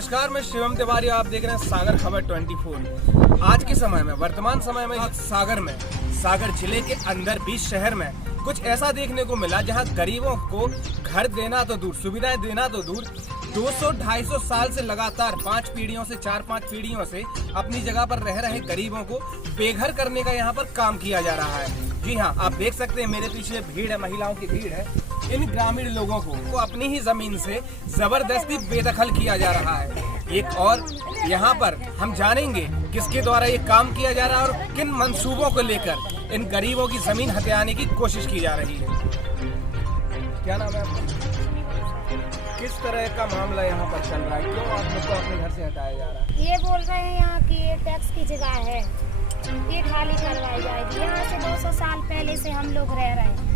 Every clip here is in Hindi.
नमस्कार, मैं शिवम तिवारी। आप देख रहे हैं सागर खबर 24। आज के समय में, वर्तमान समय में सागर जिले के अंदर भी शहर में कुछ ऐसा देखने को मिला जहां गरीबों को घर देना तो दूर, सुविधाएं देना तो दूर, 200-250 साल से लगातार 5 पीढ़ियों से 4-5 पीढ़ियों से अपनी जगह पर रह रहे गरीबों को बेघर करने का यहाँ पर काम किया जा रहा है। जी हाँ, आप देख सकते हैं मेरे पीछे भीड़ है, महिलाओं की भीड़ है। इन ग्रामीण लोगों को अपनी ही जमीन से जबरदस्ती बेदखल किया जा रहा है। एक और यहाँ पर हम जानेंगे किसके द्वारा ये काम किया जा रहा है और किन मंसूबों को लेकर इन गरीबों की जमीन हथियाने की कोशिश की जा रही है। क्या नाम है आपका? किस तरह का मामला यहाँ पर चल रहा है? क्यों आप लोग को अपने घर से हटाया जा रहा है? ये बोल रहे हैं यहाँ की ये टैक्स की जगह है, ये खाली करवाई जाएगी। यहाँ से 200 साल पहले से हम लोग रह रहे हैं।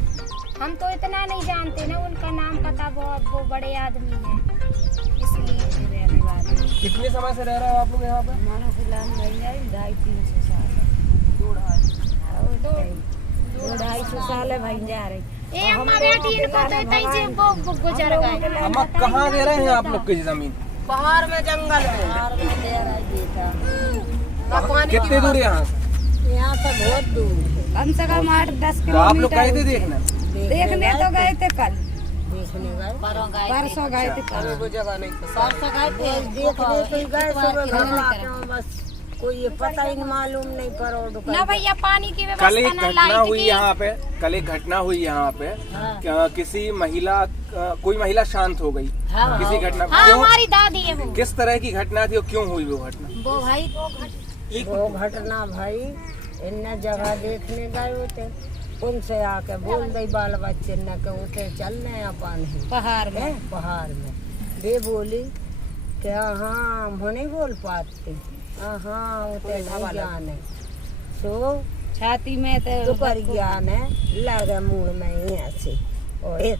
हम तो इतना नहीं जानते ना, उनका नाम पता, वो बड़े आदमी हैं, इसलिए रहने वाले। कितने समय से रह रहे हो आप लोग यहाँ पे? हमारा फिलहाल नहीं है, 250-300 साल है। 250 साल है भाई जा रही। ये हमारे टीन को देते ही से वो गुजर गए। अम्मा, कहाँ दे रहे हैं आप लोग की जमीन? पहाड़ में, जंगल में दे रहा है बेटा। कितने दूर यहाँ से? यहाँ से बहुत दूर, कम से कम 8-10 तो आप लोग गए किलोमीटर। थे देखने? देखने तो गए थे कल, देखने गए, परसों गए थे कल। वो जगह नहीं था, परसों गए थे, देखने तो गए, सुबह घर आके हम बस कोई ये पता ही नहीं, मालूम नहीं पर ना भैया पानी की कल एक व्यवस्था, ना घटना लाइट हुई की। यहाँ पे, कल एक घटना हुई यहाँ पे। हाँ। किसी महिला, कोई महिला शांत हो गई। हाँ। किसी घटना, हाँ, क्यों, हमारी दादी है वो। किस तरह की घटना थी और क्यों हुई वो घटना? वो भाई वो घटना भाई, इन्ने जगह देखने गए होते, उनसे आके बोल दे बाल बच्चे न के उठे चलने अपन ही पहाड़ में, पहाड़ में। वे बोली कि हाँ हम नहीं बोल पाते, हाँ उते नहीं ज्ञान है, सो छाती में तो पर ज्ञान है, लगे मुंह में यहाँ से ओ ये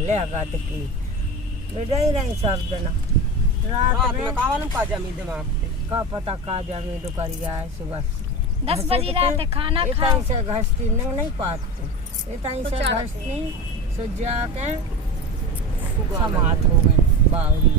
लगत की बेटा ही नहीं शब्द ना। रात में का जमी दिमाग का पता का जमी तो कर गया है। सुबह 10 बजे रात खाना खाओ। से घसती नहीं पाते, इतनी से घसती सो जाके समात हो गए बावरी।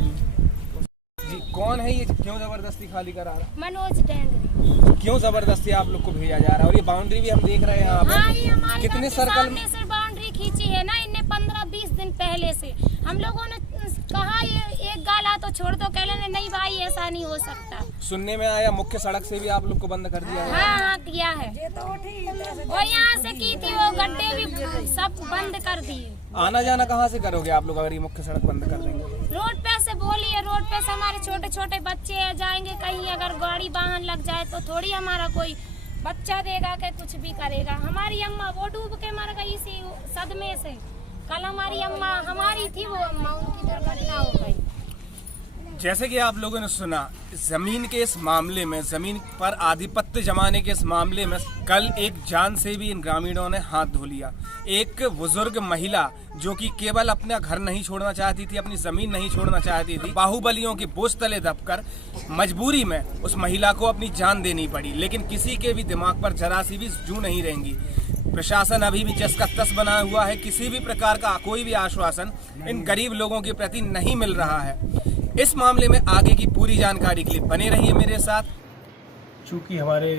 जी, कौन है ये? क्यों जबरदस्ती खाली करा रहा? मनोज डेंगरी। क्यों जबरदस्ती आप लोग को भेजा जा रहा है? और ये बाउंड्री भी हम देख रहे हैं यहाँ हाँ, ये पे। हमारे कितने घर के सर्कल सामने से बाउंड्री खींची है ना इनने 15-20 दिन पहले से। हम लोगों ने कहा ये एक गाला तो छोड़ दो, कहने नहीं भाई ऐसा नहीं हो सकता। सुनने में आया मुख्य सड़क से भी आप लोग को बंद कर दिया है। हाँ किया है, और यहाँ से की थी वो गड्ढे भी सब बंद कर दिए। आना जाना कहाँ से करोगे आप लोग अगर ये मुख्य सड़क बंद कर देंगे? रोड पे से बोलिए, रोड पे से हमारे छोटे छोटे बच्चे जाएंगे कहीं, अगर गाड़ी वाहन लग जाए तो थोड़ी हमारा कोई बच्चा देगा कि कुछ भी करेगा। हमारी अम्मा वो डूब के मर गई इसी सदमे से। कल हमारी अम्मा, हमारी थी वो अम्मा, उनकी दुर्घटना हो गई। जैसे कि आप लोगों ने सुना, जमीन के इस मामले में, जमीन पर आधिपत्य जमाने के इस मामले में कल एक जान से भी इन ग्रामीणों ने हाथ धो लिया। एक बुजुर्ग महिला जो कि केवल अपना घर नहीं छोड़ना चाहती थी, अपनी जमीन नहीं छोड़ना चाहती थी, बाहुबलियों के बोझ तले दबकर मजबूरी में उस महिला को अपनी जान देनी पड़ी। लेकिन किसी के भी दिमाग पर जरा सी भी जू नहीं रहेंगी। प्रशासन अभी भी जस का तस बना हुआ है। किसी भी प्रकार का कोई भी आश्वासन इन गरीब लोगों के प्रति नहीं मिल रहा है। इस मामले में आगे की पूरी जानकारी के लिए बने रहिए मेरे साथ। चूँकि हमारे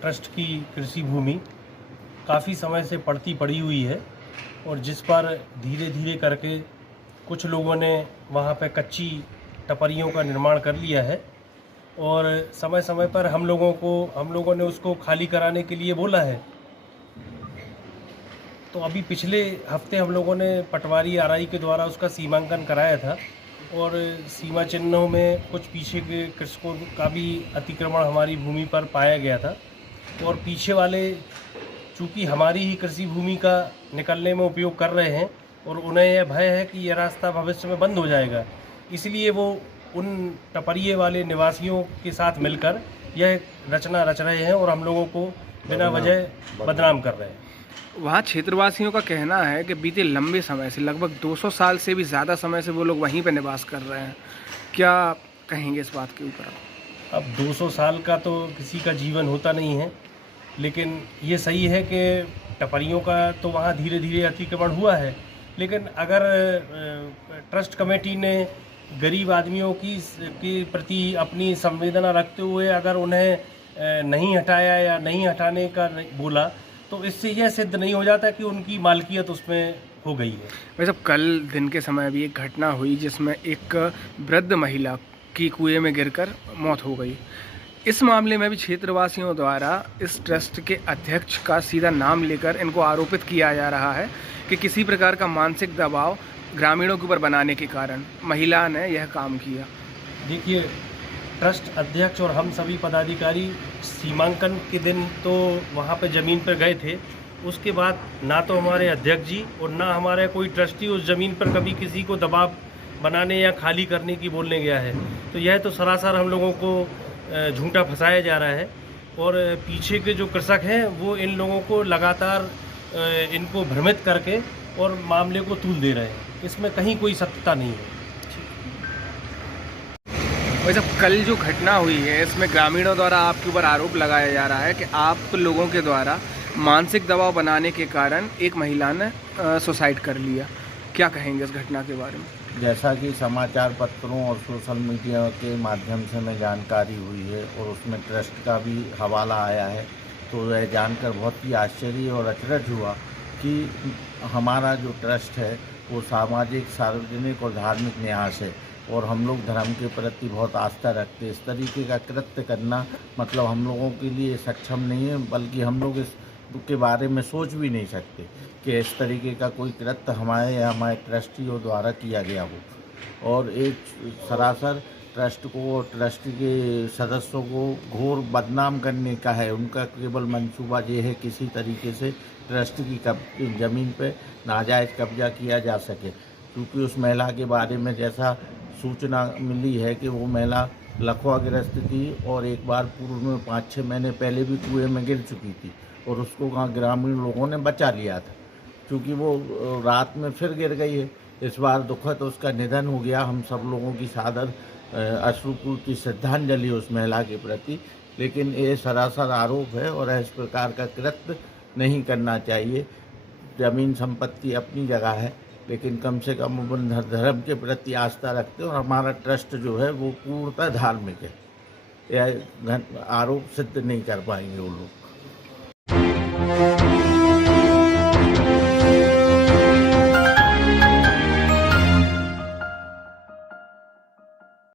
ट्रस्ट की कृषि भूमि काफ़ी समय से पड़ती पड़ी हुई है और जिस पर धीरे धीरे करके कुछ लोगों ने वहाँ पे कच्ची टपरियों का निर्माण कर लिया है और समय समय पर हम लोगों ने उसको खाली कराने के लिए बोला है। तो अभी पिछले हफ्ते हम लोगों ने पटवारी आरआई के द्वारा उसका सीमांकन कराया था और सीमा चिन्हों में कुछ पीछे के कृषकों का भी अतिक्रमण हमारी भूमि पर पाया गया था और पीछे वाले चूँकि हमारी ही कृषि भूमि का निकलने में उपयोग कर रहे हैं और उन्हें यह भय है कि यह रास्ता भविष्य में बंद हो जाएगा, इसलिए वो उन टपरिये वाले निवासियों के साथ मिलकर यह रचना रच रहे हैं और हम लोगों को बिना वजह बदनाम कर रहे हैं। वहाँ क्षेत्रवासियों का कहना है कि बीते लंबे समय से, लगभग 200 साल से भी ज़्यादा समय से वो लोग वहीं पर निवास कर रहे हैं। क्या कहेंगे इस बात के ऊपर? अब 200 साल का तो किसी का जीवन होता नहीं है, लेकिन ये सही है कि टपरियों का तो वहाँ धीरे धीरे अतिक्रमण हुआ है, लेकिन अगर ट्रस्ट कमेटी ने गरीब आदमियों के प्रति अपनी संवेदना रखते हुए अगर उन्हें नहीं हटाया या नहीं हटाने का बोला तो इससे यह सिद्ध नहीं हो जाता कि उनकी मालकियत उसमें हो गई है। वैसे कल दिन के समय भी एक घटना हुई जिसमें एक वृद्ध महिला की कुएं में गिरकर मौत हो गई। इस मामले में भी क्षेत्रवासियों द्वारा इस ट्रस्ट के अध्यक्ष का सीधा नाम लेकर इनको आरोपित किया जा रहा है कि किसी प्रकार का मानसिक दबाव ग्रामीणों के ऊपर बनाने के कारण महिला ने यह काम किया। देखिए, ट्रस्ट अध्यक्ष और हम सभी पदाधिकारी सीमांकन के दिन तो वहाँ पे ज़मीन पर गए थे। उसके बाद ना तो हमारे अध्यक्ष जी और ना हमारे कोई ट्रस्टी उस ज़मीन पर कभी किसी को दबाव बनाने या खाली करने की बोलने गया है। तो यह तो सरासर हम लोगों को झूठा फंसाया जा रहा है और पीछे के जो कृषक हैं वो इन लोगों को लगातार इनको भ्रमित करके और मामले को तूल दे रहे हैं। इसमें कहीं कोई सत्यता नहीं है। वैसे कल जो घटना हुई है इसमें ग्रामीणों द्वारा आपके ऊपर आरोप लगाया जा रहा है कि आप लोगों के द्वारा मानसिक दबाव बनाने के कारण एक महिला ने सुसाइड कर लिया। क्या कहेंगे इस घटना के बारे में? जैसा कि समाचार पत्रों और सोशल मीडिया के माध्यम से हमें जानकारी हुई है और उसमें ट्रस्ट का भी हवाला आया है, तो यह जानकर बहुत ही आश्चर्य और अचरज हुआ कि हमारा जो ट्रस्ट है वो सामाजिक, सार्वजनिक और धार्मिक न्यास है और हम लोग धर्म के प्रति बहुत आस्था रखते हैं। इस तरीके का कृत्य करना मतलब हम लोगों के लिए सक्षम नहीं है, बल्कि हम लोग इसके बारे में सोच भी नहीं सकते कि इस तरीके का कोई कृत्य हमारे या हमारे ट्रस्टियों द्वारा किया गया हो। और एक सरासर ट्रस्ट को और ट्रस्ट के सदस्यों को घोर बदनाम करने का है। उनका केवल मंसूबा ये है किसी तरीके से ट्रस्ट की ज़मीन पे नाजायज़ कब्जा किया जा सके, क्योंकि उस महिला के बारे में जैसा सूचना मिली है कि वो महिला लकवाग्रस्त थी और एक बार पूर्व में 5-6 महीने पहले भी कुएं में गिर चुकी थी और उसको वहाँ ग्रामीण लोगों ने बचा लिया था। क्योंकि वो रात में फिर गिर गई है, इस बार दुखद उसका निधन हो गया। हम सब लोगों की सादर अश्रुपूर्ति श्रद्धांजलि उस महिला के प्रति, लेकिन ये सरासर आरोप है और इस प्रकार का कृत्य नहीं करना चाहिए। ज़मीन संपत्ति अपनी जगह है, लेकिन कम से कम अपन धर्म के प्रति आस्था रखते हैं और हमारा ट्रस्ट जो है वो पूर्णतः धार्मिक है। यह आरोप सिद्ध नहीं कर पाएंगे वो लोग।